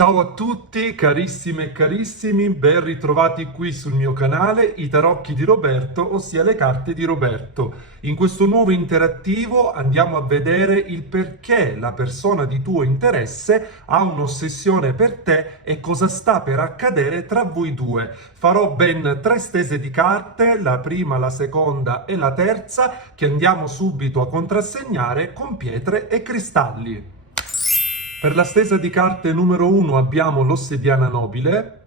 Ciao a tutti, carissime e carissimi, ben ritrovati qui sul mio canale I Tarocchi di Roberto, ossia le carte di Roberto. In questo nuovo interattivo andiamo a vedere il perché la persona di tuo interesse ha un'ossessione per te e cosa sta per accadere tra voi due. Farò ben 3 stese di carte, la prima, la seconda e la terza, che andiamo subito a contrassegnare con pietre e cristalli. Per la stesa di carte numero 1 abbiamo l'ossediana nobile,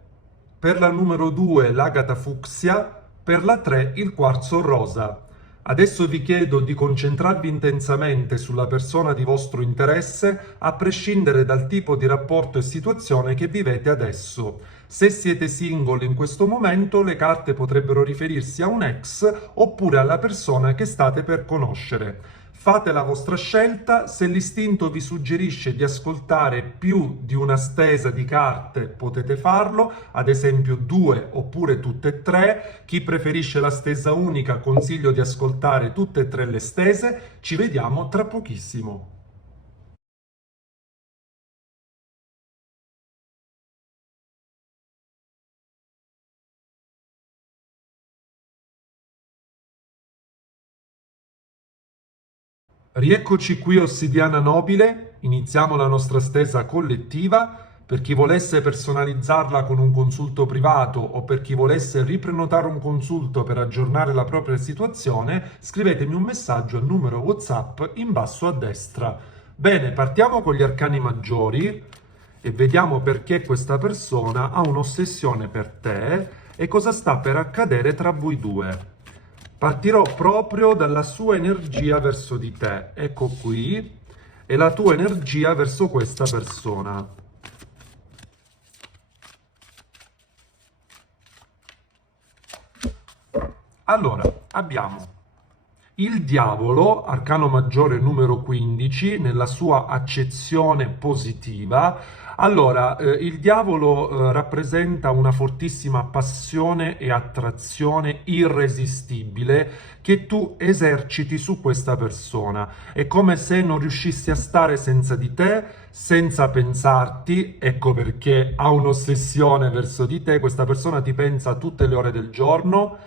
per la numero 2 l'agata fucsia, per la 3 il quarzo rosa. Adesso vi chiedo di concentrarvi intensamente sulla persona di vostro interesse, a prescindere dal tipo di rapporto e situazione che vivete adesso. Se siete single in questo momento, le carte potrebbero riferirsi a un ex oppure alla persona che state per conoscere. Fate la vostra scelta, se l'istinto vi suggerisce di ascoltare più di una stesa di carte potete farlo, ad esempio 2 oppure tutte e 3. Chi preferisce la stesa unica consiglio di ascoltare tutte e 3 le stese. Ci vediamo tra pochissimo. Rieccoci qui Ossidiana Nobile, iniziamo la nostra stesa collettiva. Per chi volesse personalizzarla con un consulto privato o per chi volesse riprenotare un consulto per aggiornare la propria situazione, scrivetemi un messaggio al numero WhatsApp in basso a destra. Bene, partiamo con gli arcani maggiori e vediamo perché questa persona ha un'ossessione per te e cosa sta per accadere tra voi due. Partirò proprio dalla sua energia verso di te, ecco qui, e la tua energia verso questa persona. Allora, abbiamo il diavolo, arcano maggiore numero 15, nella sua accezione positiva. Allora, il diavolo rappresenta una fortissima passione e attrazione irresistibile che tu eserciti su questa persona. È come se non riuscissi a stare senza di te, senza pensarti. Ecco perché ha un'ossessione verso di te. Questa persona ti pensa tutte le ore del giorno,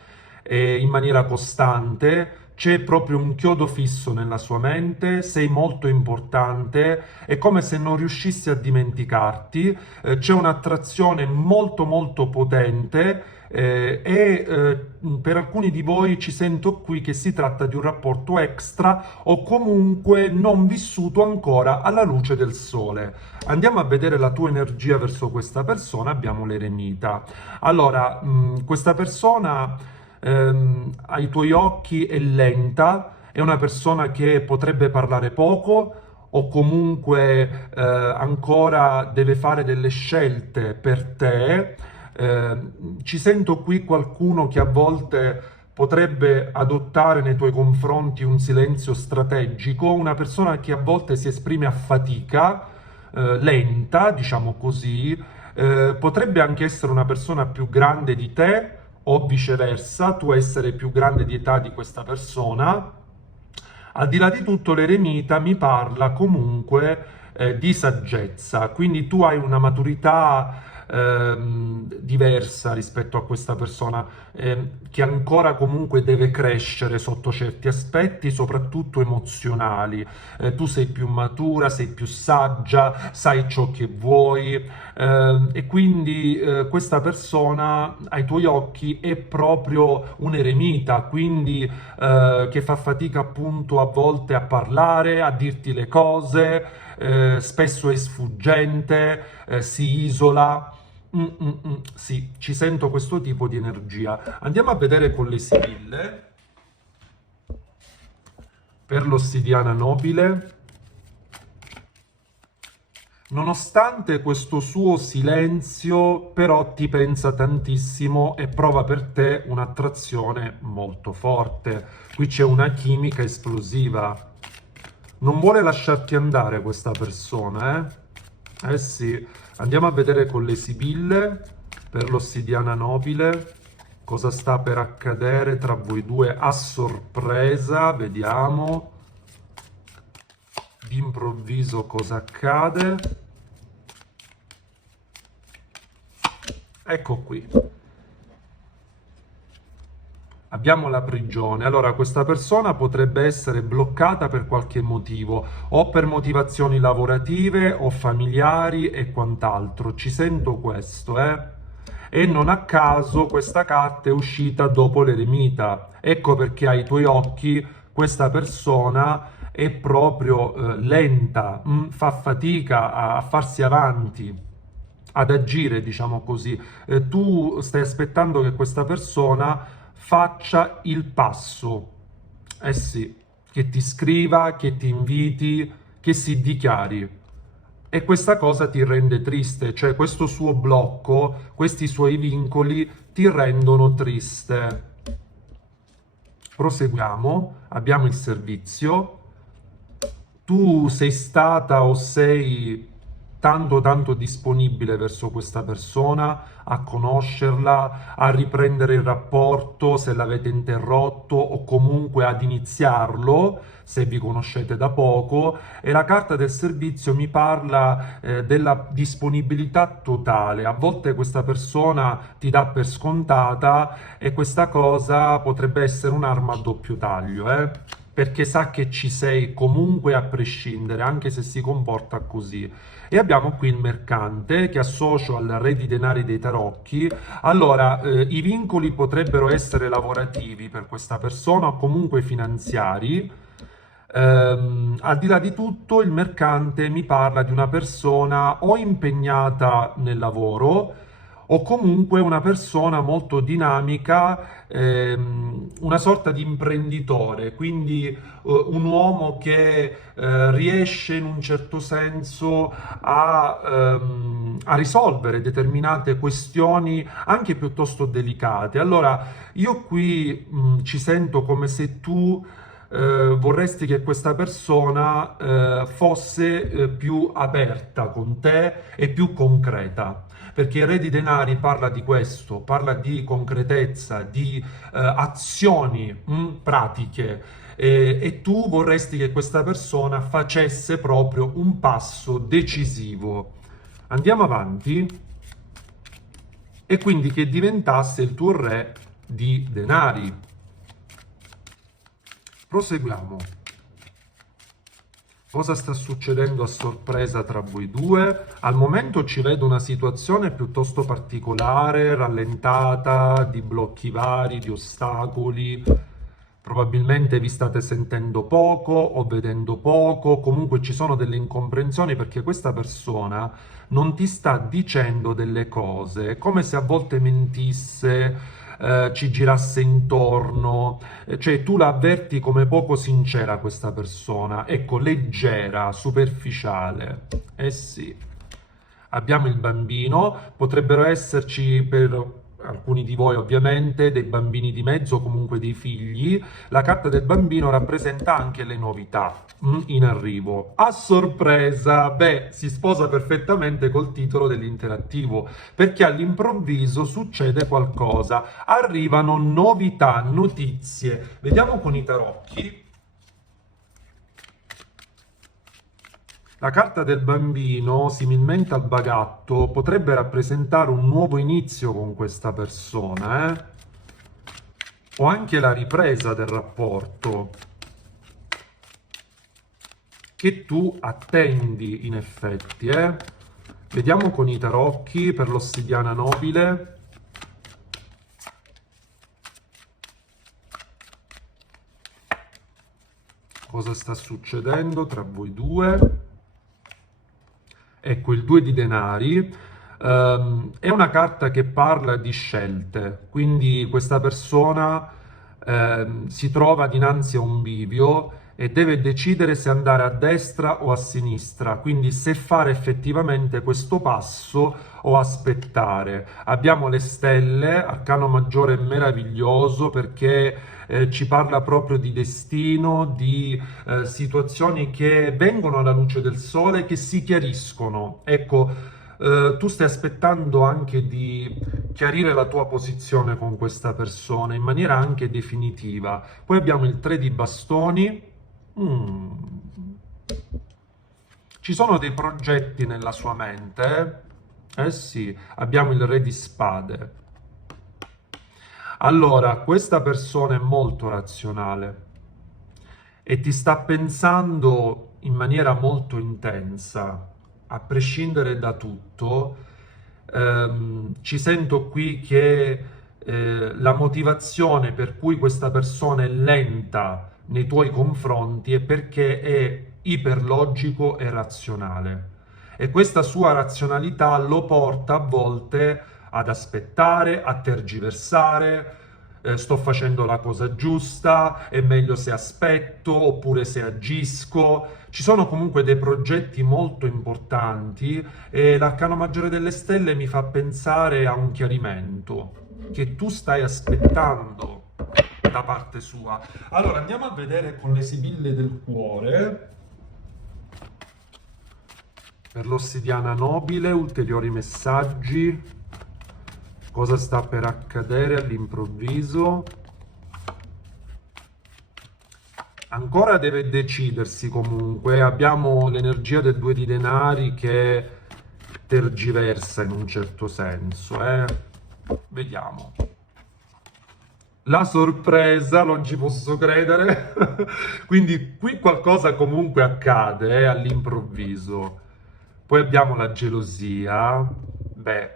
in maniera costante. C'è proprio un chiodo fisso nella sua mente, sei molto importante, è come se non riuscissi a dimenticarti, c'è un'attrazione molto molto potente per alcuni di voi ci sento qui che si tratta di un rapporto extra o comunque non vissuto ancora alla luce del sole. Andiamo a vedere la tua energia verso questa persona, abbiamo l'eremita. Allora, questa persona ai tuoi occhi è lenta, è una persona che potrebbe parlare poco o comunque ancora deve fare delle scelte per te. Ci sento qui qualcuno che a volte potrebbe adottare nei tuoi confronti un silenzio strategico, una persona che a volte si esprime a fatica, lenta, diciamo così, potrebbe anche essere una persona più grande di te o viceversa, tu essere più grande di età di questa persona. Al di là di tutto, l'eremita mi parla comunque di saggezza, quindi tu hai una maturità diversa rispetto a questa persona che ancora comunque deve crescere sotto certi aspetti, soprattutto emozionali. Tu sei più matura, sei più saggia, sai ciò che vuoi e quindi questa persona ai tuoi occhi è proprio un eremita, quindi che fa fatica appunto a volte a parlare, a dirti le cose, spesso è sfuggente, si isola. Sì, ci sento questo tipo di energia. Andiamo a vedere con le sibille. Per l'ossidiana nobile. Nonostante questo suo silenzio, però ti pensa tantissimo e prova per te un'attrazione molto forte. Qui c'è una chimica esplosiva. Non vuole lasciarti andare questa persona, eh? Eh sì. Andiamo a vedere con le sibille, per l'ossidiana nobile, cosa sta per accadere tra voi due a sorpresa. Vediamo. D'improvviso cosa accade. Ecco qui. Abbiamo la prigione. Allora, questa persona potrebbe essere bloccata per qualche motivo, o per motivazioni lavorative o familiari e quant'altro. Ci sento questo, eh? E non a caso questa carta è uscita dopo l'eremita. Ecco perché ai tuoi occhi questa persona è proprio lenta, fa fatica a farsi avanti, ad agire, diciamo così. Tu stai aspettando che questa persona faccia il passo, eh sì, che ti scriva, che ti inviti, che si dichiari. E questa cosa ti rende triste, cioè questo suo blocco, questi suoi vincoli ti rendono triste. Proseguiamo, abbiamo il servizio. Tu sei stata o sei tanto disponibile verso questa persona, a conoscerla, a riprendere il rapporto se l'avete interrotto o comunque ad iniziarlo se vi conoscete da poco, e la carta del servizio mi parla della disponibilità totale. A volte questa persona ti dà per scontata e questa cosa potrebbe essere un'arma a doppio taglio, perché sa che ci sei comunque a prescindere, anche se si comporta così. E abbiamo qui il mercante che associo al re di denari dei tarocchi. Allora, i vincoli potrebbero essere lavorativi per questa persona o comunque finanziari. Al di là di tutto, il mercante mi parla di una persona o impegnata nel lavoro o comunque una persona molto dinamica, una sorta di imprenditore, quindi un uomo che riesce in un certo senso a risolvere determinate questioni anche piuttosto delicate. Allora, io qui ci sento come se tu vorresti che questa persona fosse più aperta con te e più concreta, perché il re di denari parla di questo, parla di concretezza, di azioni pratiche, e tu vorresti che questa persona facesse proprio un passo decisivo. Andiamo avanti, e quindi che diventasse il tuo re di denari. Proseguiamo. Cosa sta succedendo a sorpresa tra voi due? Al momento ci vedo una situazione piuttosto particolare, rallentata, di blocchi vari, di ostacoli. Probabilmente vi state sentendo poco o vedendo poco, comunque ci sono delle incomprensioni perché questa persona non ti sta dicendo delle cose, è come se a volte mentisse, ci girasse intorno, cioè tu la avverti come poco sincera questa persona, ecco, leggera, superficiale. Eh sì. Abbiamo il bambino, potrebbero esserci per alcuni di voi ovviamente dei bambini di mezzo o comunque dei figli. La carta del bambino rappresenta anche le novità in arrivo. A sorpresa, beh, si sposa perfettamente col titolo dell'interattivo, perché all'improvviso succede qualcosa, arrivano novità, notizie. Vediamo con i tarocchi. La carta del bambino, similmente al bagatto, potrebbe rappresentare un nuovo inizio con questa persona, o anche la ripresa del rapporto che tu attendi in effetti, Vediamo con i tarocchi per l'ossidiana nobile. Cosa sta succedendo tra voi due? Ecco, il 2 di denari è una carta che parla di scelte, quindi questa persona si trova dinanzi a un bivio e deve decidere se andare a destra o a sinistra, quindi se fare effettivamente questo passo o aspettare. Abbiamo le stelle, arcano maggiore meraviglioso perché ci parla proprio di destino, di situazioni che vengono alla luce del sole, che si chiariscono. Ecco, tu stai aspettando anche di chiarire la tua posizione con questa persona in maniera anche definitiva. Poi abbiamo il 3 di bastoni. Ci sono dei progetti nella sua mente, Eh sì, abbiamo il re di spade. Allora, questa persona è molto razionale e ti sta pensando in maniera molto intensa, a prescindere da tutto. Ci sento qui che la motivazione per cui questa persona è lenta nei tuoi confronti è perché è iperlogico e razionale. E questa sua razionalità lo porta a volte ad aspettare, a tergiversare, sto facendo la cosa giusta, è meglio se aspetto oppure se agisco. Ci sono comunque dei progetti molto importanti e l'arcano maggiore delle stelle mi fa pensare a un chiarimento che tu stai aspettando da parte sua. Allora andiamo a vedere con le sibille del cuore. Per l'ossidiana nobile, ulteriori messaggi. Cosa sta per accadere all'improvviso? Ancora deve decidersi comunque. Abbiamo l'energia del 2 di denari che tergiversa in un certo senso. Vediamo. La sorpresa, non ci posso credere. Quindi qui qualcosa comunque accade all'improvviso. Poi abbiamo la gelosia. Beh,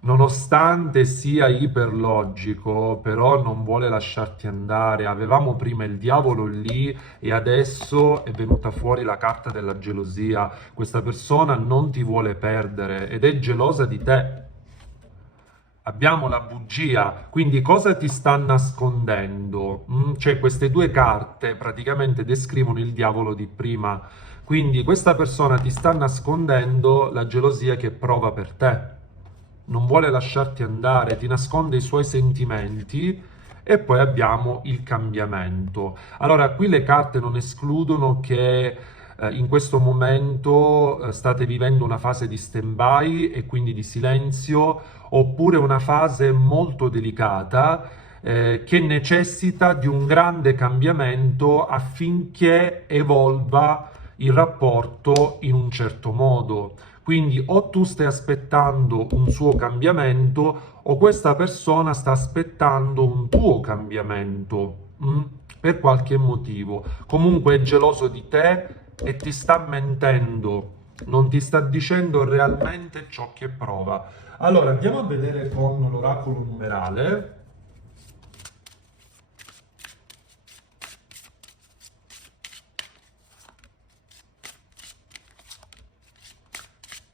nonostante sia iperlogico, però non vuole lasciarti andare. Avevamo prima il diavolo lì e adesso è venuta fuori la carta della gelosia. Questa persona non ti vuole perdere ed è gelosa di te. Abbiamo la bugia, quindi cosa ti sta nascondendo? Cioè queste due carte praticamente descrivono il diavolo di prima, quindi questa persona ti sta nascondendo la gelosia che prova per te, non vuole lasciarti andare, ti nasconde i suoi sentimenti. E poi abbiamo il cambiamento. Allora qui le carte non escludono che in questo momento state vivendo una fase di stand-by e quindi di silenzio, oppure una fase molto delicata che necessita di un grande cambiamento affinché evolva il rapporto in un certo modo. Quindi o tu stai aspettando un suo cambiamento o questa persona sta aspettando un tuo cambiamento per qualche motivo. Comunque è geloso di te e ti sta mentendo, non ti sta dicendo realmente ciò che prova. Allora andiamo a vedere con l'oracolo numerale.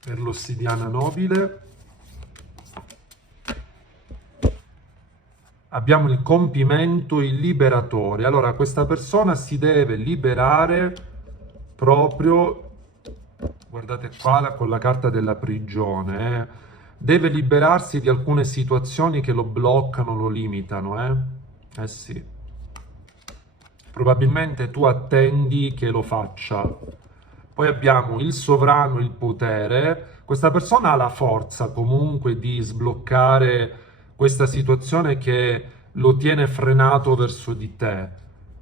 Per l'ossidiana nobile abbiamo il compimento, il liberatore. Allora questa persona si deve liberare proprio, guardate qua con la carta della prigione, deve liberarsi di alcune situazioni che lo bloccano, lo limitano, eh sì. Probabilmente tu attendi che lo faccia. Poi abbiamo il sovrano, il potere. Questa persona ha la forza comunque di sbloccare questa situazione che lo tiene frenato verso di te.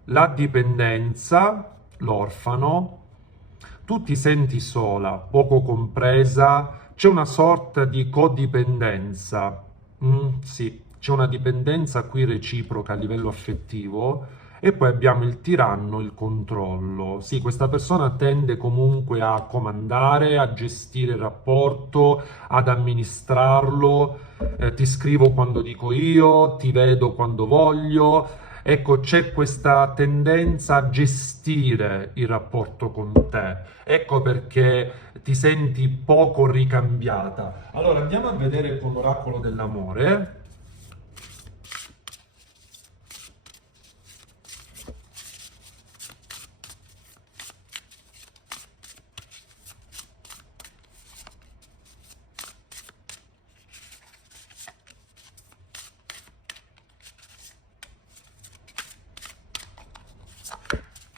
La dipendenza, l'orfano. Tu ti senti sola, poco compresa, c'è una sorta di codipendenza. Sì, c'è una dipendenza qui reciproca a livello affettivo. E poi abbiamo il tiranno, il controllo. Sì, questa persona tende comunque a comandare, a gestire il rapporto, ad amministrarlo. Ti scrivo quando dico io, ti vedo quando voglio. Ecco, c'è questa tendenza a gestire il rapporto con te. Ecco perché ti senti poco ricambiata. Allora, andiamo a vedere con l'oracolo dell'amore.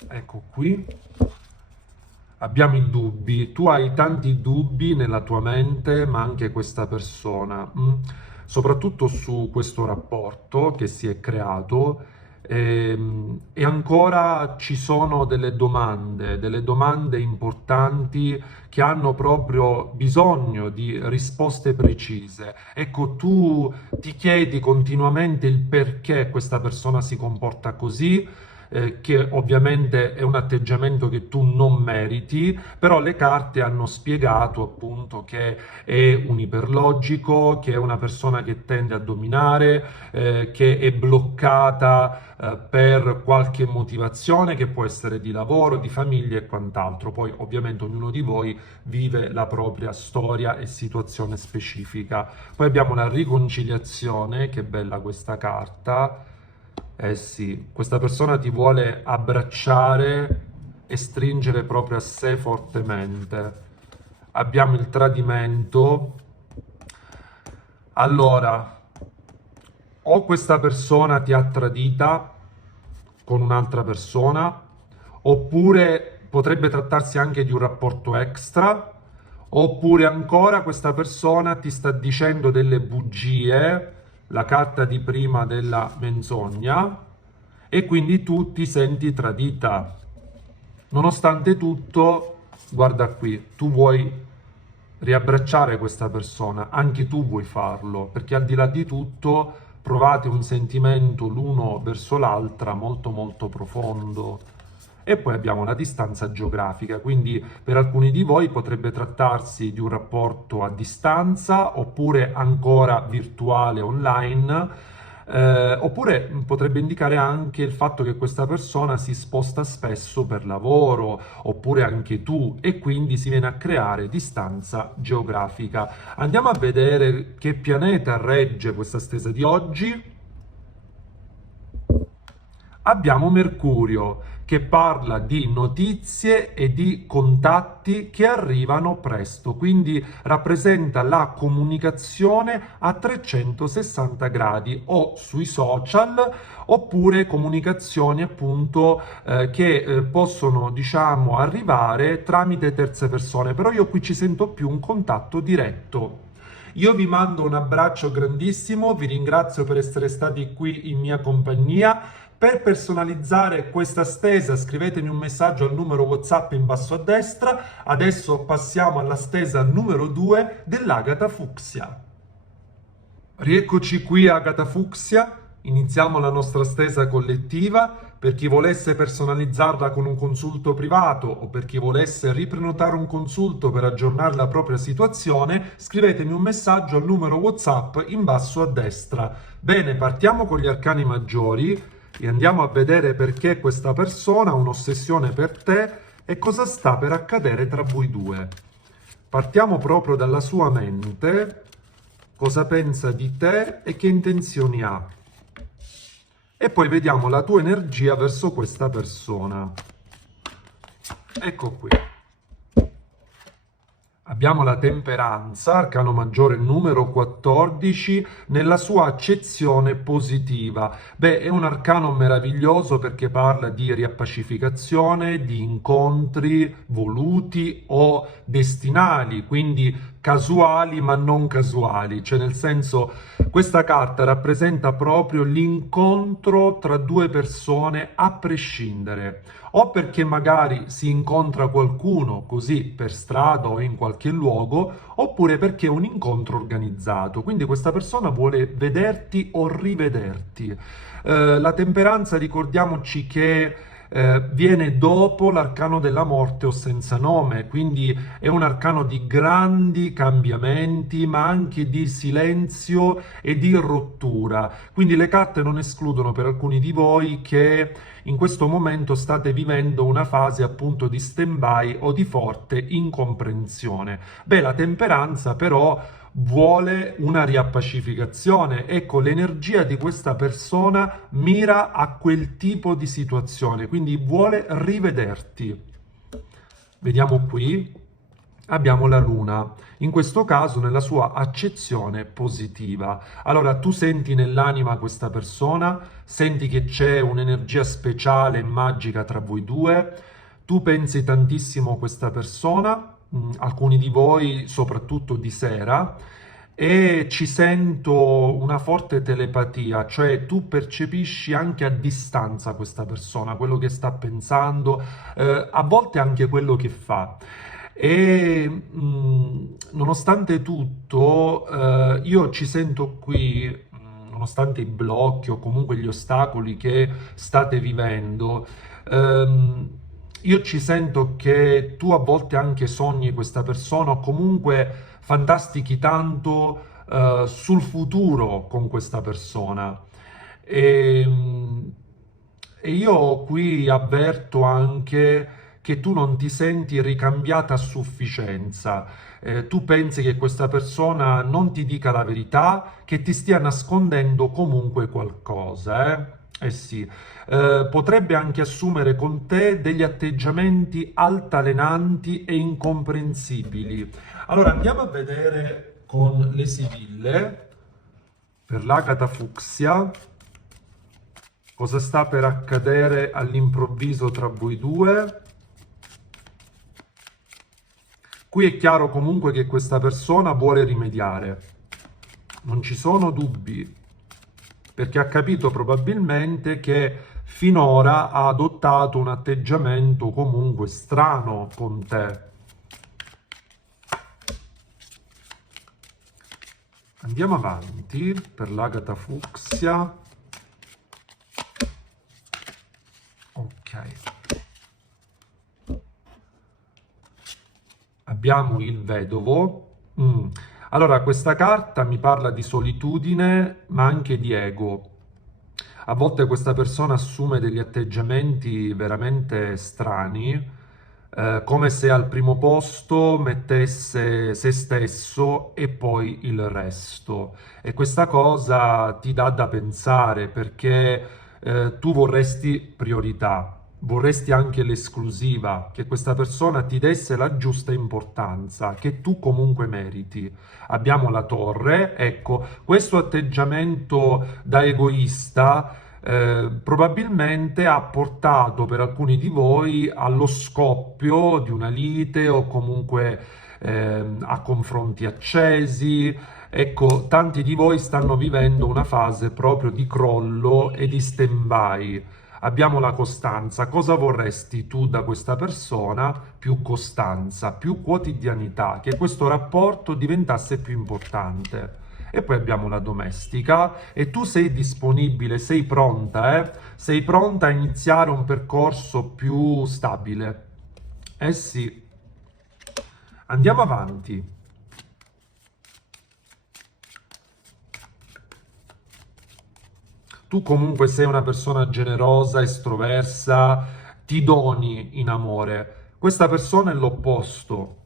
Ecco qui, abbiamo i dubbi. Tu hai tanti dubbi nella tua mente, ma anche questa persona, soprattutto su questo rapporto che si è creato. E ancora ci sono delle domande importanti che hanno proprio bisogno di risposte precise. Ecco, tu ti chiedi continuamente il perché questa persona si comporta così, che ovviamente è un atteggiamento che tu non meriti, però le carte hanno spiegato appunto che è un iperlogico, che è una persona che tende a dominare, che è bloccata per qualche motivazione che può essere di lavoro, di famiglia e quant'altro. Poi ovviamente ognuno di voi vive la propria storia e situazione specifica. Poi abbiamo la riconciliazione, che bella questa carta. Eh sì, questa persona ti vuole abbracciare e stringere proprio a sé fortemente. Abbiamo il tradimento. Allora, o questa persona ti ha tradita con un'altra persona, oppure potrebbe trattarsi anche di un rapporto extra, oppure ancora questa persona ti sta dicendo delle bugie, la carta di prima della menzogna, e quindi tu ti senti tradita. Nonostante tutto, guarda qui, tu vuoi riabbracciare questa persona, anche tu vuoi farlo, perché al di là di tutto provate un sentimento l'uno verso l'altra molto molto profondo. E poi abbiamo la distanza geografica, quindi per alcuni di voi potrebbe trattarsi di un rapporto a distanza, oppure ancora virtuale online, oppure potrebbe indicare anche il fatto che questa persona si sposta spesso per lavoro, oppure anche tu, e quindi si viene a creare distanza geografica. Andiamo a vedere che pianeta regge questa stesa di oggi. Abbiamo Mercurio, che parla di notizie e di contatti che arrivano presto, quindi rappresenta la comunicazione a 360 gradi o sui social, oppure comunicazioni appunto che possono, diciamo, arrivare tramite terze persone, però io qui ci sento più un contatto diretto. Io vi mando un abbraccio grandissimo, vi ringrazio per essere stati qui in mia compagnia. Per personalizzare questa stesa scrivetemi un messaggio al numero WhatsApp in basso a destra. Adesso passiamo alla stesa numero 2 dell'Agata Fucsia. Rieccoci qui Agata Fucsia, iniziamo la nostra stesa collettiva. Per chi volesse personalizzarla con un consulto privato o per chi volesse riprenotare un consulto per aggiornare la propria situazione, scrivetemi un messaggio al numero WhatsApp in basso a destra. Bene, partiamo con gli arcani maggiori e andiamo a vedere perché questa persona ha un'ossessione per te e cosa sta per accadere tra voi due. Partiamo proprio dalla sua mente, cosa pensa di te e che intenzioni ha. E poi vediamo la tua energia verso questa persona. Ecco qui. Abbiamo la temperanza, arcano maggiore numero 14, nella sua accezione positiva. Beh, è un arcano meraviglioso perché parla di riappacificazione, di incontri voluti o destinali, quindi casuali ma non casuali, cioè nel senso questa carta rappresenta proprio l'incontro tra due persone a prescindere, o perché magari si incontra qualcuno così per strada o in qualche luogo, oppure perché è un incontro organizzato, quindi questa persona vuole vederti o rivederti. La temperanza, ricordiamoci che viene dopo l'arcano della morte o senza nome, quindi è un arcano di grandi cambiamenti, ma anche di silenzio e di rottura. Quindi le carte non escludono per alcuni di voi che in questo momento state vivendo una fase appunto di stand-by o di forte incomprensione. Beh, la temperanza però vuole una riappacificazione. Ecco, l'energia di questa persona mira a quel tipo di situazione, quindi vuole rivederti. Vediamo qui, abbiamo la luna, in questo caso nella sua accezione positiva. Allora, tu senti nell'anima questa persona, senti che c'è un'energia speciale e magica tra voi due, tu pensi tantissimo a questa persona, alcuni di voi soprattutto di sera, e ci sento una forte telepatia, cioè tu percepisci anche a distanza questa persona, quello che sta pensando, a volte anche quello che fa. E nonostante tutto, io ci sento qui, nonostante i blocchi o comunque gli ostacoli che state vivendo, io ci sento che tu a volte anche sogni questa persona o comunque fantastichi tanto sul futuro con questa persona. E, e io qui avverto anche che tu non ti senti ricambiata a sufficienza. Tu pensi che questa persona non ti dica la verità, che ti stia nascondendo comunque qualcosa, eh? Eh sì, potrebbe anche assumere con te degli atteggiamenti altalenanti e incomprensibili. Allora andiamo a vedere con le sibille per l'agata fucsia cosa sta per accadere all'improvviso tra voi due. Qui è chiaro comunque che questa persona vuole rimediare, non ci sono dubbi, perché ha capito probabilmente che finora ha adottato un atteggiamento comunque strano con te. Andiamo avanti per l'agata fucsia. Ok. Abbiamo il vedovo. Allora, questa carta mi parla di solitudine, ma anche di ego. A volte questa persona assume degli atteggiamenti veramente strani, come se al primo posto mettesse se stesso e poi il resto. E questa cosa ti dà da pensare perché tu vorresti priorità. Vorresti anche l'esclusiva, che questa persona ti desse la giusta importanza, che tu comunque meriti. Abbiamo la torre, ecco, questo atteggiamento da egoista probabilmente ha portato per alcuni di voi allo scoppio di una lite o comunque a confronti accesi. Ecco, tanti di voi stanno vivendo una fase proprio di crollo e di stand-by. Abbiamo la costanza. Cosa vorresti tu da questa persona? Più costanza, più quotidianità, che questo rapporto diventasse più importante. E poi abbiamo la domestica e tu sei disponibile, sei pronta, eh? Sei pronta a iniziare un percorso più stabile. Eh sì. Andiamo avanti. Tu comunque sei una persona generosa, estroversa, ti doni in amore. Questa persona è l'opposto,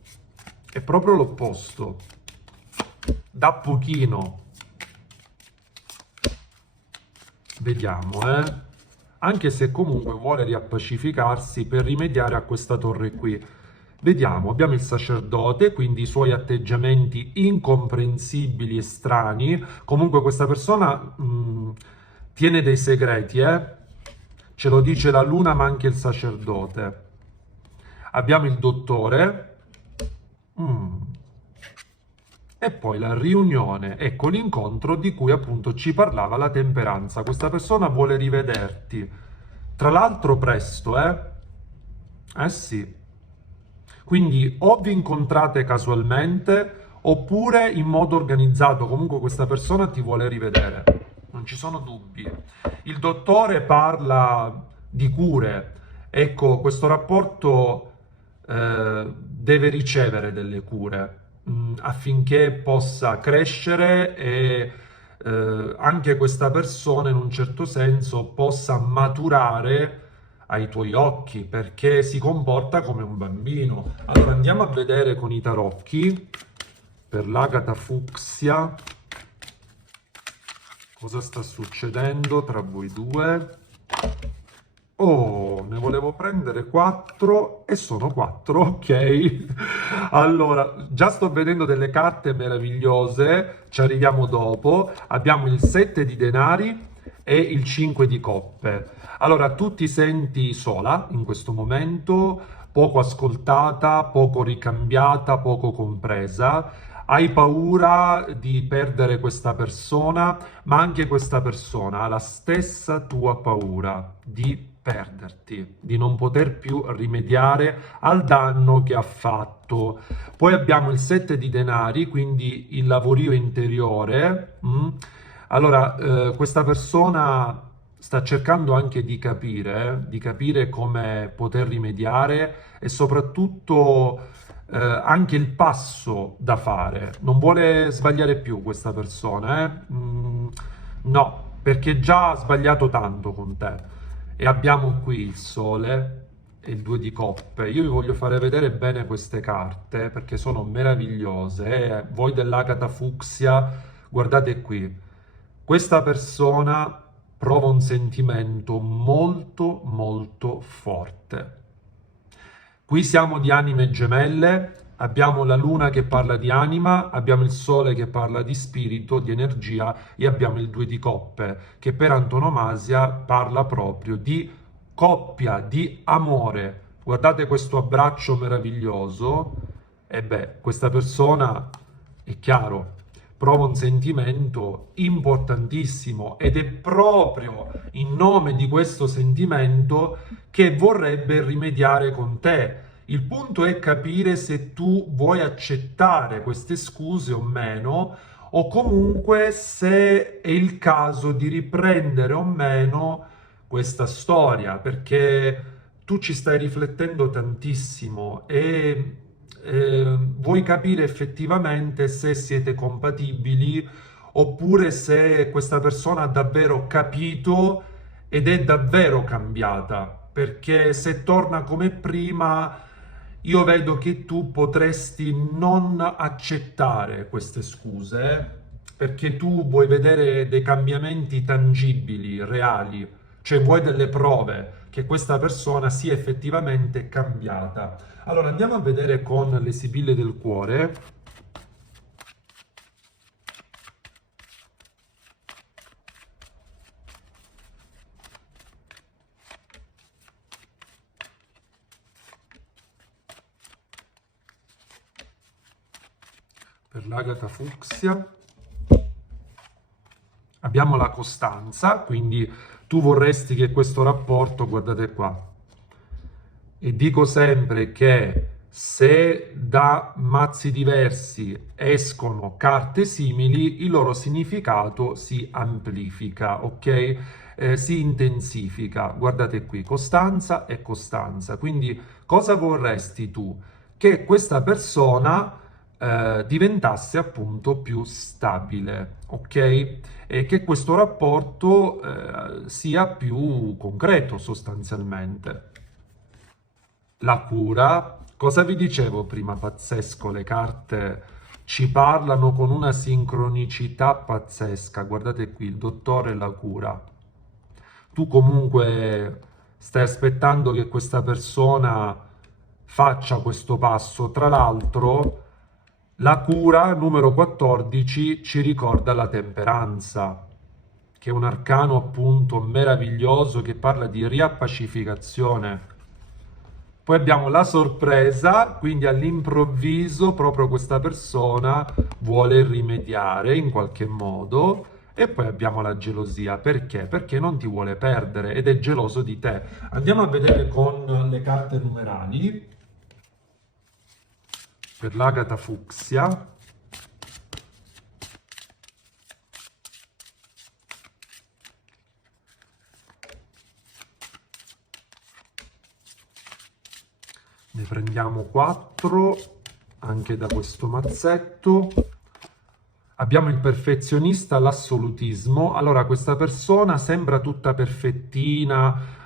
è proprio l'opposto. Da pochino. Vediamo, eh? Anche se comunque vuole riappacificarsi per rimediare a questa torre qui. Vediamo, abbiamo il sacerdote, quindi i suoi atteggiamenti incomprensibili e strani. Comunque questa persona tiene dei segreti, eh? Ce lo dice la luna, ma anche il sacerdote. Abbiamo il dottore. E poi la riunione, ecco l'incontro di cui appunto ci parlava la temperanza. Questa persona vuole rivederti. Tra l'altro presto, eh? Eh sì. Quindi o vi incontrate casualmente oppure in modo organizzato. Comunque questa persona ti vuole rivedere. Non ci sono dubbi. Il dottore parla di cure. Ecco, questo rapporto deve ricevere delle cure affinché possa crescere e anche questa persona in un certo senso possa maturare ai tuoi occhi perché si comporta come un bambino. Allora andiamo a vedere con i tarocchi per l'agata fucsia cosa sta succedendo tra voi due. Oh, ne volevo prendere 4 e sono 4, ok. Allora, già sto vedendo delle carte meravigliose, ci arriviamo dopo. Abbiamo il 7 di denari e il 5 di coppe. Allora, tu ti senti sola in questo momento, poco ascoltata, poco ricambiata, poco compresa. Hai paura di perdere questa persona, ma anche questa persona ha la stessa tua paura di perderti, di non poter più rimediare al danno che ha fatto. Poi abbiamo il 7 di denari, quindi il lavorio interiore. Allora, questa persona sta cercando anche di capire come poter rimediare e soprattutto anche il passo da fare. Non vuole sbagliare più questa persona, eh? No, perché già ha sbagliato tanto con te. E abbiamo qui il sole e il due di coppe. Io vi voglio fare vedere bene queste carte perché sono meravigliose. Voi dell'Agata Fucsia, guardate qui. Questa persona prova un sentimento molto molto forte. Qui siamo di anime gemelle, abbiamo la luna che parla di anima, abbiamo il sole che parla di spirito, di energia e abbiamo il due di coppe che per antonomasia parla proprio di coppia, di amore. Guardate questo abbraccio meraviglioso e beh, questa persona è chiaro, prova un sentimento importantissimo ed è proprio in nome di questo sentimento che vorrebbe rimediare con te. Il punto è capire se tu vuoi accettare queste scuse o meno, o comunque se è il caso di riprendere o meno questa storia, perché tu ci stai riflettendo tantissimo e vuoi capire effettivamente se siete compatibili oppure se questa persona ha davvero capito ed è davvero cambiata, perché se torna come prima, io vedo che tu potresti non accettare queste scuse, perché tu vuoi vedere dei cambiamenti tangibili, reali, cioè vuoi delle prove che questa persona sia effettivamente cambiata. Allora andiamo a vedere con le sibille del cuore. Per l'Agata Fucsia abbiamo la costanza, quindi tu vorresti che questo rapporto, guardate qua, e dico sempre che se da mazzi diversi escono carte simili, il loro significato si amplifica, ok? Si intensifica. Guardate qui, costanza e costanza. Quindi cosa vorresti tu? Che questa persona diventasse appunto più stabile, ok? E che questo rapporto sia più concreto sostanzialmente. La cura, cosa vi dicevo prima? Pazzesco, le carte ci parlano con una sincronicità pazzesca. Guardate qui, il dottore e la cura. Tu comunque stai aspettando che questa persona faccia questo passo. Tra l'altro, la cura, numero 14, ci ricorda la temperanza, che è un arcano appunto meraviglioso che parla di riappacificazione. Poi abbiamo la sorpresa, quindi all'improvviso proprio questa persona vuole rimediare in qualche modo. E poi abbiamo la gelosia, perché? Perché non ti vuole perdere ed è geloso di te. Andiamo a vedere con le carte numerali. Per l'Agata Fucsia. Ne prendiamo 4 anche da questo mazzetto. Abbiamo il perfezionista, l'assolutismo. Allora, questa persona sembra tutta perfettina,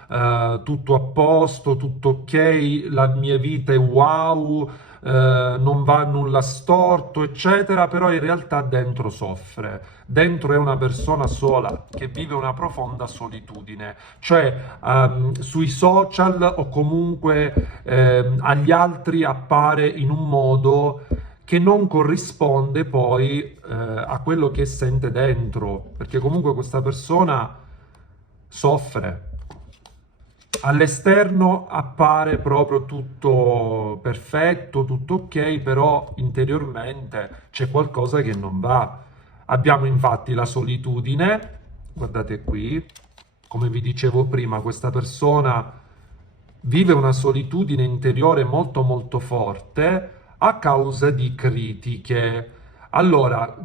tutto a posto, tutto ok, la mia vita è wow, non va nulla storto, eccetera, però in realtà dentro soffre. Dentro è una persona sola che vive una profonda solitudine, cioè sui social o comunque agli altri appare in un modo che non corrisponde poi a quello che sente dentro, perché comunque questa persona soffre. All'esterno appare proprio tutto perfetto, tutto ok, però interiormente c'è qualcosa che non va. Abbiamo infatti la solitudine, guardate qui, come vi dicevo prima, questa persona vive una solitudine interiore molto molto forte a causa di critiche. Allora,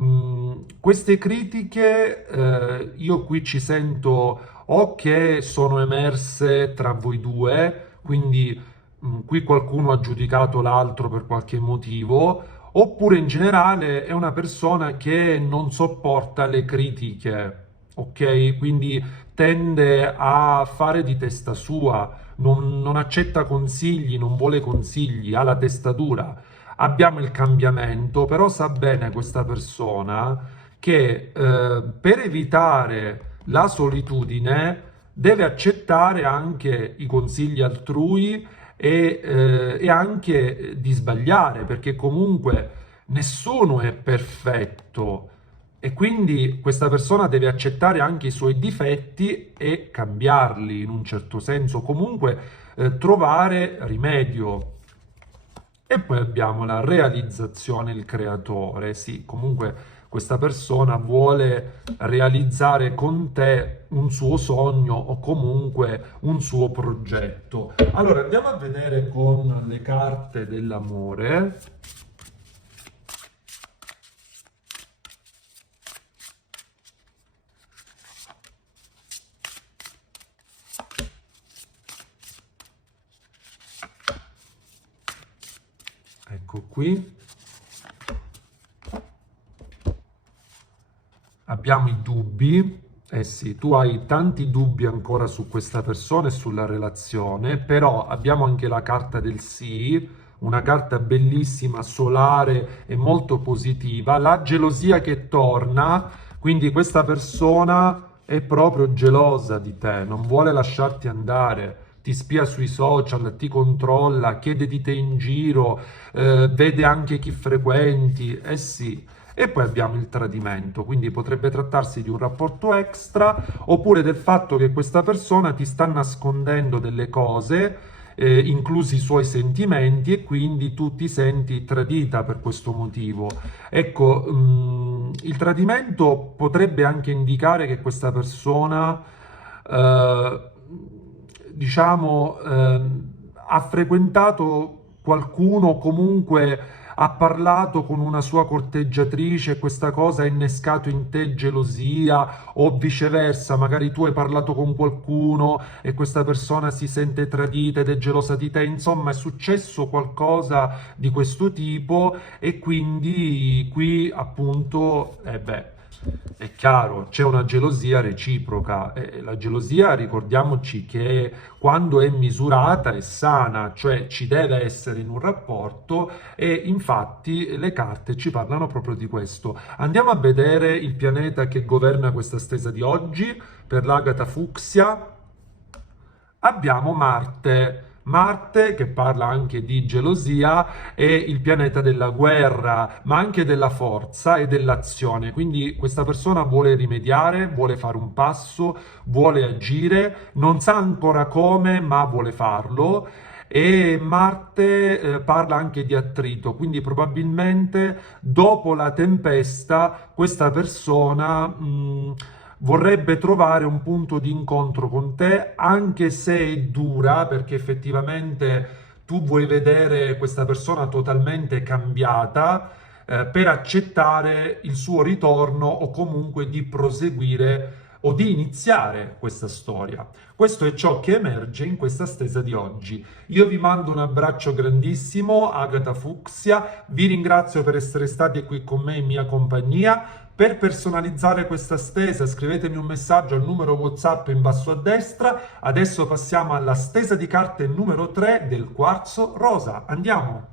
queste critiche io qui ci sento o che sono emerse tra voi due, quindi qui qualcuno ha giudicato l'altro per qualche motivo, oppure in generale è una persona che non sopporta le critiche, ok? Quindi tende a fare di testa sua, non accetta consigli, non vuole consigli, ha la testa dura. Abbiamo il cambiamento, però sa bene questa persona che per evitare la solitudine deve accettare anche i consigli altrui e anche di sbagliare, perché comunque nessuno è perfetto e quindi questa persona deve accettare anche i suoi difetti e cambiarli in un certo senso, comunque trovare rimedio. E poi abbiamo la realizzazione, il creatore. Sì, comunque questa persona vuole realizzare con te un suo sogno o comunque un suo progetto. Allora andiamo a vedere con le carte dell'amore. Ecco qui. Abbiamo i dubbi. Eh sì, tu hai tanti dubbi ancora su questa persona e sulla relazione, però abbiamo anche la carta del sì, una carta bellissima, solare e molto positiva. La gelosia che torna, quindi questa persona è proprio gelosa di te, non vuole lasciarti andare. Ti spia sui social, ti controlla, chiede di te in giro, vede anche chi frequenti, eh sì. E poi abbiamo il tradimento, quindi potrebbe trattarsi di un rapporto extra oppure del fatto che questa persona ti sta nascondendo delle cose, inclusi i suoi sentimenti, e quindi tu ti senti tradita per questo motivo. Ecco, il tradimento potrebbe anche indicare che questa persona, eh, diciamo, ha frequentato qualcuno o comunque ha parlato con una sua corteggiatrice e questa cosa ha innescato in te gelosia o viceversa, magari tu hai parlato con qualcuno e questa persona si sente tradita ed è gelosa di te, insomma è successo qualcosa di questo tipo e quindi qui appunto, è chiaro, c'è una gelosia reciproca e la gelosia, ricordiamoci che quando è misurata è sana, cioè ci deve essere in un rapporto e infatti le carte ci parlano proprio di questo. Andiamo a vedere il pianeta che governa questa stesa di oggi per l'Agata Fucsia. Abbiamo Marte. Marte, che parla anche di gelosia, è il pianeta della guerra, ma anche della forza e dell'azione. Quindi questa persona vuole rimediare, vuole fare un passo, vuole agire, non sa ancora come, ma vuole farlo. E Marte parla anche di attrito, quindi probabilmente dopo la tempesta questa persona vorrebbe trovare un punto di incontro con te, anche se è dura, perché effettivamente tu vuoi vedere questa persona totalmente cambiata, per accettare il suo ritorno o comunque di proseguire o di iniziare questa storia. Questo è ciò che emerge in questa stesa di oggi. Io vi mando un abbraccio grandissimo, Agata Fucsia, vi ringrazio per essere stati qui con me in mia compagnia. Per personalizzare questa stesa scrivetemi un messaggio al numero WhatsApp in basso a destra. Adesso passiamo alla stesa di carte numero 3 del quarzo rosa. Andiamo!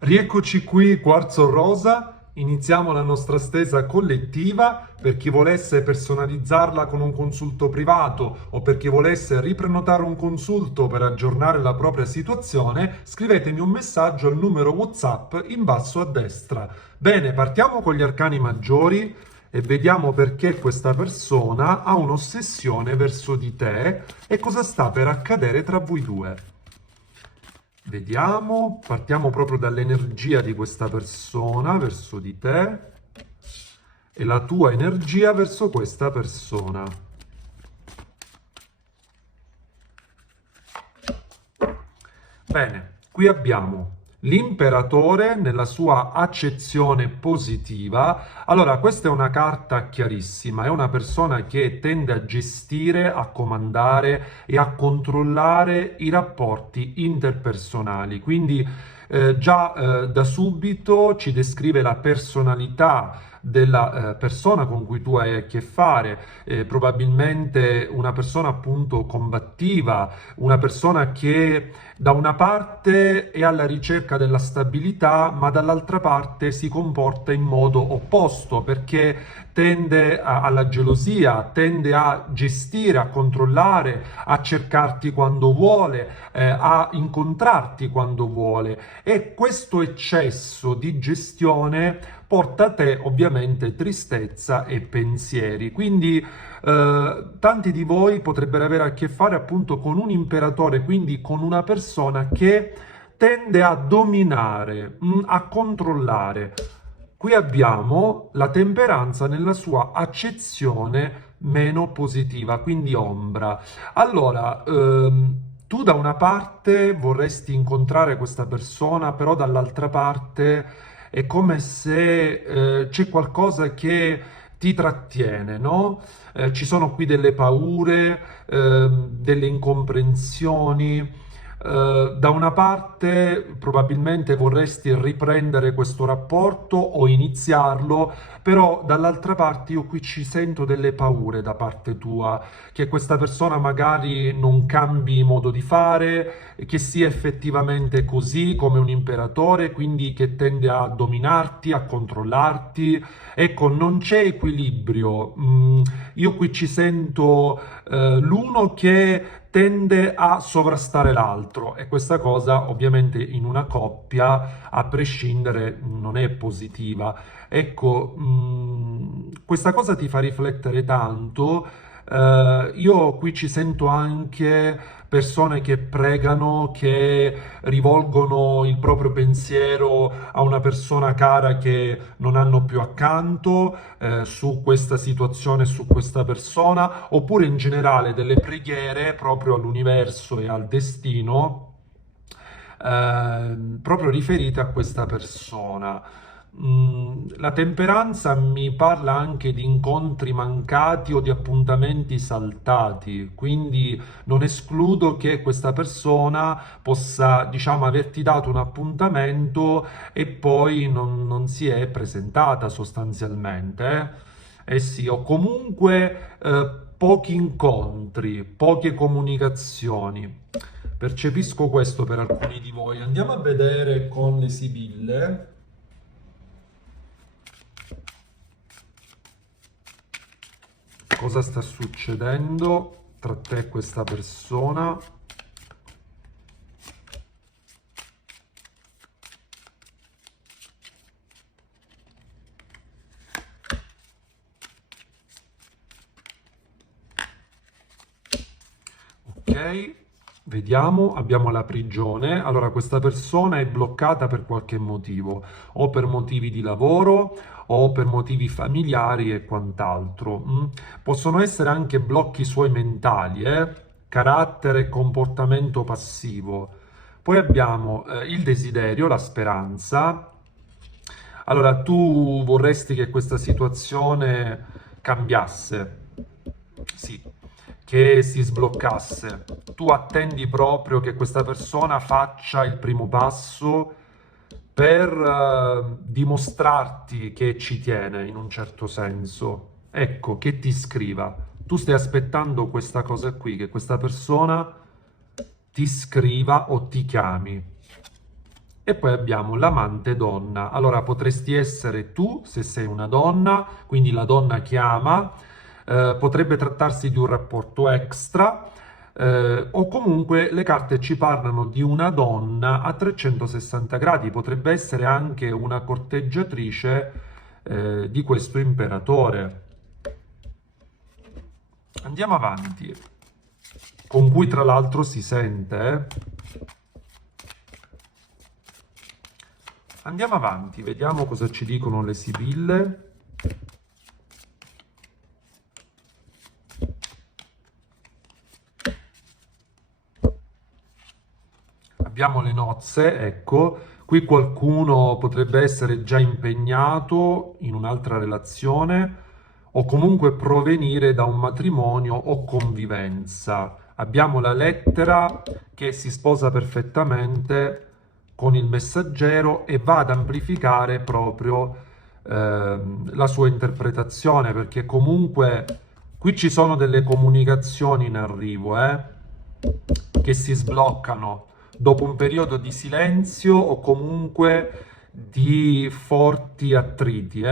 Rieccoci qui, quarzo rosa. Iniziamo la nostra stesa collettiva. Per chi volesse personalizzarla con un consulto privato o per chi volesse riprenotare un consulto per aggiornare la propria situazione, scrivetemi un messaggio al numero WhatsApp in basso a destra. Bene, partiamo con gli arcani maggiori. e vediamo perché questa persona ha un'ossessione verso di te e cosa sta per accadere tra voi due. Vediamo, partiamo proprio dall'energia di questa persona verso di te e la tua energia verso questa persona. Bene, qui abbiamo l'imperatore nella sua accezione positiva. Allora, questa è una carta chiarissima, è una persona che tende a gestire, a comandare e a controllare i rapporti interpersonali. Quindi già da subito ci descrive la personalità della persona con cui tu hai a che fare, probabilmente una persona appunto combattiva, una persona che da una parte è alla ricerca della stabilità, ma dall'altra parte si comporta in modo opposto perché tende alla gelosia, tende a gestire, a controllare, a cercarti quando vuole, a incontrarti quando vuole. E questo eccesso di gestione porta a te ovviamente tristezza e pensieri. Quindi tanti di voi potrebbero avere a che fare appunto con un imperatore, quindi con una persona che tende a dominare, a controllare. Qui abbiamo la temperanza nella sua accezione meno positiva, quindi ombra. Allora, tu da una parte vorresti incontrare questa persona, però dall'altra parte è come se c'è qualcosa che ti trattiene, no? Ci sono qui delle paure, delle incomprensioni. Da una parte probabilmente vorresti riprendere questo rapporto o iniziarlo, però dall'altra parte io qui ci sento delle paure da parte tua, che questa persona magari non cambi modo di fare, che sia effettivamente così come un imperatore, quindi che tende a dominarti, a controllarti. Ecco, non c'è equilibrio. Io qui ci sento l'uno che tende a sovrastare l'altro e questa cosa ovviamente in una coppia a prescindere non è positiva. Ecco, questa cosa ti fa riflettere tanto. Io qui ci sento anche persone che pregano, che rivolgono il proprio pensiero a una persona cara che non hanno più accanto, su questa situazione, su questa persona, oppure in generale delle preghiere proprio all'universo e al destino, proprio riferite a questa persona. La temperanza mi parla anche di incontri mancati o di appuntamenti saltati, quindi non escludo che questa persona possa, diciamo, averti dato un appuntamento e poi non si è presentata sostanzialmente. Eh sì, o comunque pochi incontri, poche comunicazioni. Percepisco questo per alcuni di voi. Andiamo a vedere con le sibille. Cosa sta succedendo tra te e questa persona? Ok, vediamo, abbiamo la prigione. Allora, questa persona è bloccata per qualche motivo, o per motivi di lavoro, o per motivi familiari e quant'altro. Possono essere anche blocchi suoi mentali, carattere e comportamento passivo. Poi abbiamo il desiderio, la speranza. Allora, tu vorresti che questa situazione cambiasse, sì, che si sbloccasse. Tu attendi proprio che questa persona faccia il primo passo per dimostrarti che ci tiene in un certo senso. Ecco, che ti scriva. Tu stai aspettando questa cosa qui, che questa persona ti scriva o ti chiami. E poi abbiamo l'amante donna. Allora potresti essere tu se sei una donna, quindi la donna chiama, potrebbe trattarsi di un rapporto extra, o comunque le carte ci parlano di una donna a 360 gradi, potrebbe essere anche una corteggiatrice di questo imperatore. Andiamo avanti, con cui tra l'altro si sente. Andiamo avanti, vediamo cosa ci dicono le sibille. Abbiamo le nozze, ecco, qui qualcuno potrebbe essere già impegnato in un'altra relazione o comunque provenire da un matrimonio o convivenza. Abbiamo la lettera che si sposa perfettamente con il messaggero e va ad amplificare proprio la sua interpretazione, perché comunque qui ci sono delle comunicazioni in arrivo, che si sbloccano dopo un periodo di silenzio o comunque di forti attriti,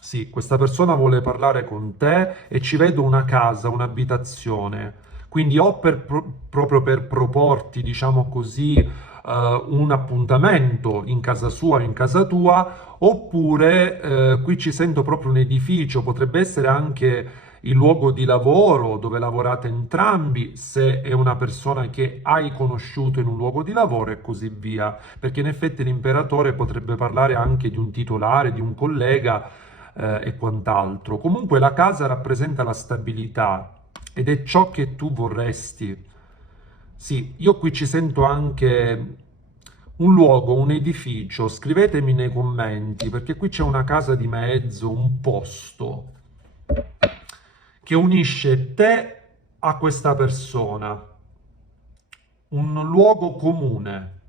Sì, questa persona vuole parlare con te e ci vedo una casa, un'abitazione. Quindi o proprio per proporti, diciamo così, un appuntamento in casa sua o in casa tua, oppure qui ci sento proprio un edificio, potrebbe essere anche il luogo di lavoro dove lavorate entrambi, se è una persona che hai conosciuto in un luogo di lavoro e così via, perché in effetti l'imperatore potrebbe parlare anche di un titolare, di un collega e quant'altro. Comunque la casa rappresenta la stabilità ed è ciò che tu vorresti. Sì, io qui ci sento anche un luogo, un edificio, scrivetemi nei commenti, perché qui c'è una casa di mezzo, un posto che unisce te a questa persona, un luogo comune.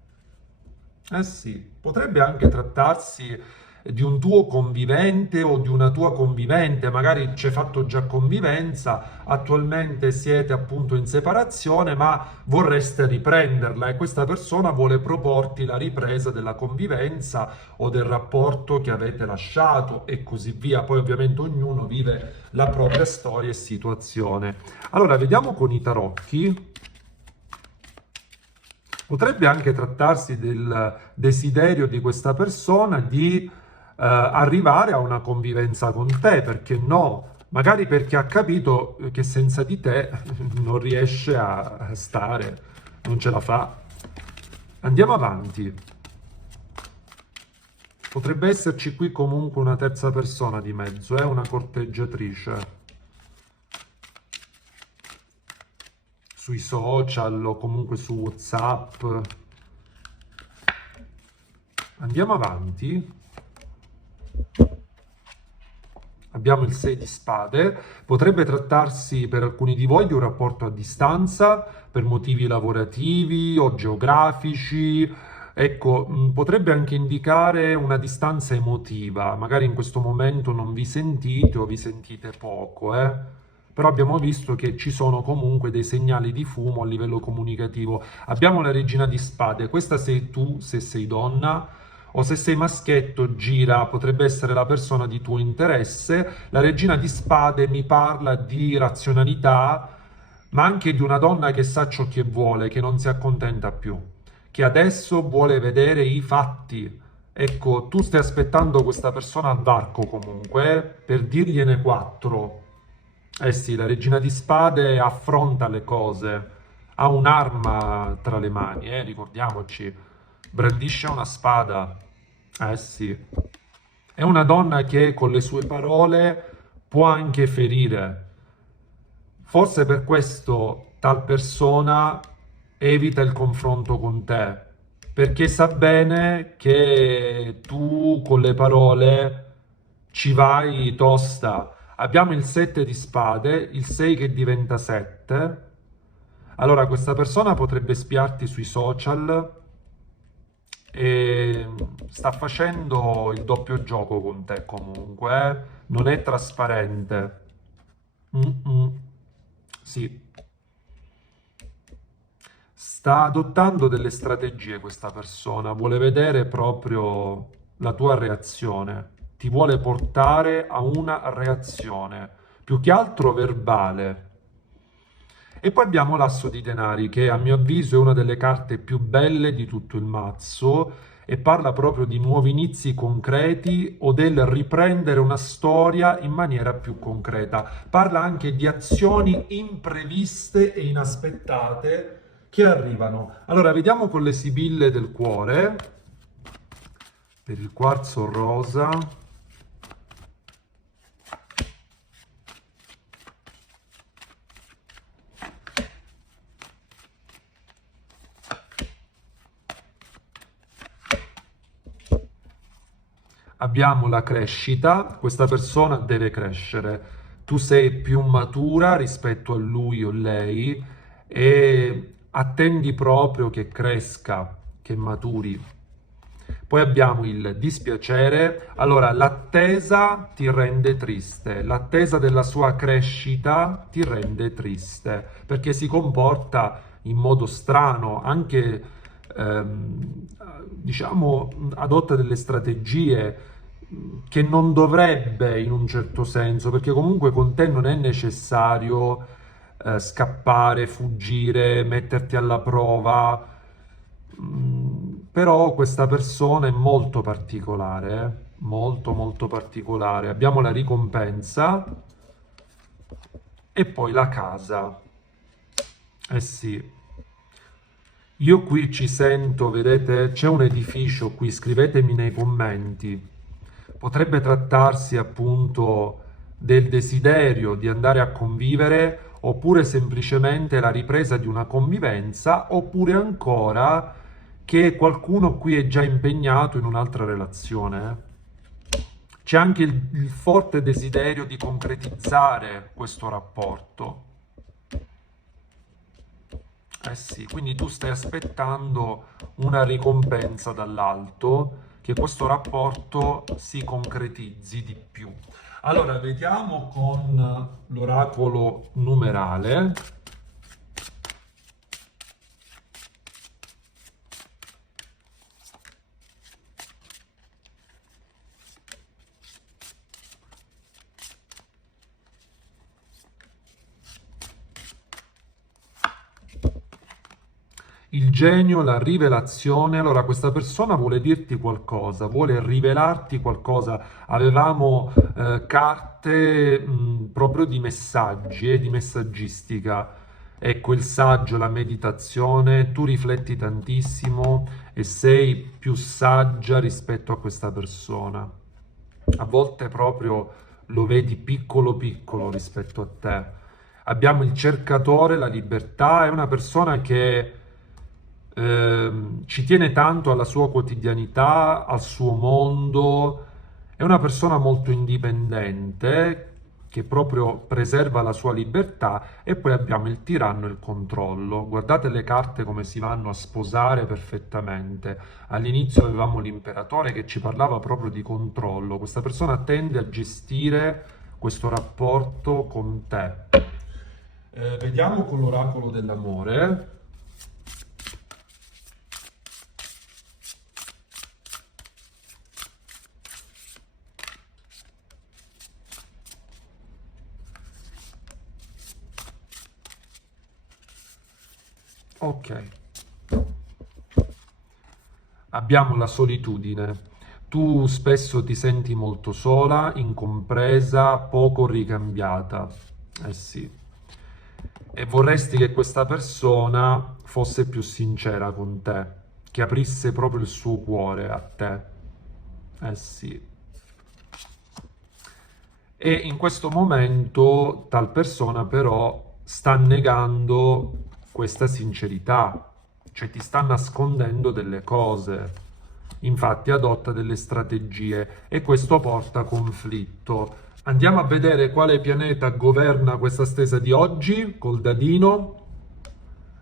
Eh sì, potrebbe anche trattarsi di un tuo convivente o di una tua convivente, magari ci hai fatto già convivenza, attualmente siete appunto in separazione, ma vorreste riprenderla e questa persona vuole proporti la ripresa della convivenza o del rapporto che avete lasciato e così via. Poi ovviamente ognuno vive la propria storia e situazione. Allora, vediamo con i tarocchi. Potrebbe anche trattarsi del desiderio di questa persona di arrivare a una convivenza con te, perché no? Magari perché ha capito che senza di te non riesce a stare, non ce la fa. Andiamo avanti. Potrebbe esserci qui comunque una terza persona di mezzo, una corteggiatrice. Sui social o comunque su WhatsApp. Andiamo avanti. Abbiamo il 6 di spade. Potrebbe trattarsi per alcuni di voi di un rapporto a distanza per motivi lavorativi o geografici. Ecco, potrebbe anche indicare una distanza emotiva. Magari in questo momento non vi sentite o vi sentite poco, Però abbiamo visto che ci sono comunque dei segnali di fumo a livello comunicativo. Abbiamo la regina di spade, questa sei tu se sei donna, o se sei maschietto gira, potrebbe essere la persona di tuo interesse. La regina di spade mi parla di razionalità, ma anche di una donna che sa ciò che vuole, che non si accontenta più, che adesso vuole vedere i fatti. Ecco, tu stai aspettando questa persona al varco comunque, per dirgliene quattro. Eh sì, la regina di spade affronta le cose, ha un'arma tra le mani, ricordiamoci, brandisce una spada. Eh sì, è una donna che con le sue parole può anche ferire. Forse per questo tal persona evita il confronto con te, perché sa bene che tu con le parole ci vai tosta. Abbiamo il 7 di spade, il 6 che diventa 7. Allora, questa persona potrebbe spiarti sui social e sta facendo il doppio gioco con te comunque, non è trasparente. Sì. Sta adottando delle strategie questa persona, vuole vedere proprio la tua reazione, ti vuole portare a una reazione, più che altro verbale. E poi abbiamo l'asso di denari, che a mio avviso è una delle carte più belle di tutto il mazzo, e parla proprio di nuovi inizi concreti o del riprendere una storia in maniera più concreta. Parla anche di azioni impreviste e inaspettate che arrivano. Allora, vediamo con le sibille del cuore, per il quarzo rosa. Abbiamo la crescita, questa persona deve crescere, tu sei più matura rispetto a lui o lei e attendi proprio che cresca, che maturi. Poi abbiamo il dispiacere, allora l'attesa ti rende triste, l'attesa della sua crescita ti rende triste, perché si comporta in modo strano, anche diciamo adotta delle strategie che non dovrebbe in un certo senso, perché comunque con te non è necessario scappare, fuggire, metterti alla prova. Però questa persona è molto particolare, molto molto particolare. Abbiamo la ricompensa e poi la casa. Eh sì, io qui ci sento, vedete, c'è un edificio qui, scrivetemi nei commenti. Potrebbe trattarsi appunto del desiderio di andare a convivere, oppure semplicemente la ripresa di una convivenza, oppure ancora che qualcuno qui è già impegnato in un'altra relazione. C'è anche il forte desiderio di concretizzare questo rapporto. Eh sì, quindi tu stai aspettando una ricompensa dall'alto, che questo rapporto si concretizzi di più. Allora, vediamo con l'oracolo numerale. Il genio, la rivelazione. Allora, questa persona vuole dirti qualcosa, vuole rivelarti qualcosa. Avevamo carte proprio di messaggi, di messaggistica. Ecco, il saggio, la meditazione, tu rifletti tantissimo e sei più saggia rispetto a questa persona. A volte proprio lo vedi piccolo piccolo rispetto a te. Abbiamo il cercatore, la libertà, è una persona che ci tiene tanto alla sua quotidianità, al suo mondo, è una persona molto indipendente che proprio preserva la sua libertà. E poi abbiamo il tiranno e il controllo. Guardate le carte come si vanno a sposare perfettamente. All'inizio avevamo l'imperatore che ci parlava proprio di controllo. Questa persona tende a gestire questo rapporto con te. Vediamo con l'oracolo dell'amore. Ok, abbiamo la solitudine. Tu spesso ti senti molto sola, incompresa, poco ricambiata. Eh sì. E vorresti che questa persona fosse più sincera con te, che aprisse proprio il suo cuore a te. Eh sì. E in questo momento tal persona però sta negando questa sincerità, cioè ti sta nascondendo delle cose. Infatti adotta delle strategie e questo porta a conflitto. Andiamo a vedere quale pianeta governa questa stesa di oggi col dadino.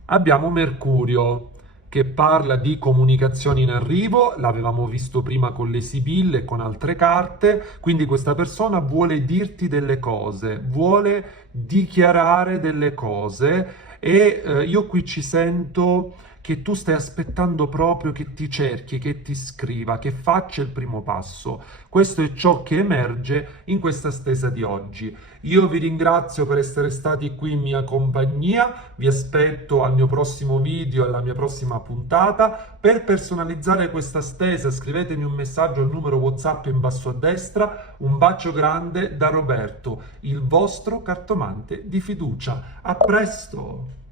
Abbiamo Mercurio che parla di comunicazioni in arrivo, l'avevamo visto prima con le sibille e con altre carte, quindi questa persona vuole dirti delle cose, vuole dichiarare delle cose e io qui ci sento che tu stai aspettando proprio che ti cerchi, che ti scriva, che faccia il primo passo. Questo è ciò che emerge in questa stesa di oggi. Io vi ringrazio per essere stati qui in mia compagnia, vi aspetto al mio prossimo video, alla mia prossima puntata. Per personalizzare questa stesa scrivetemi un messaggio al numero WhatsApp in basso a destra. Un bacio grande da Roberto, il vostro cartomante di fiducia. A presto!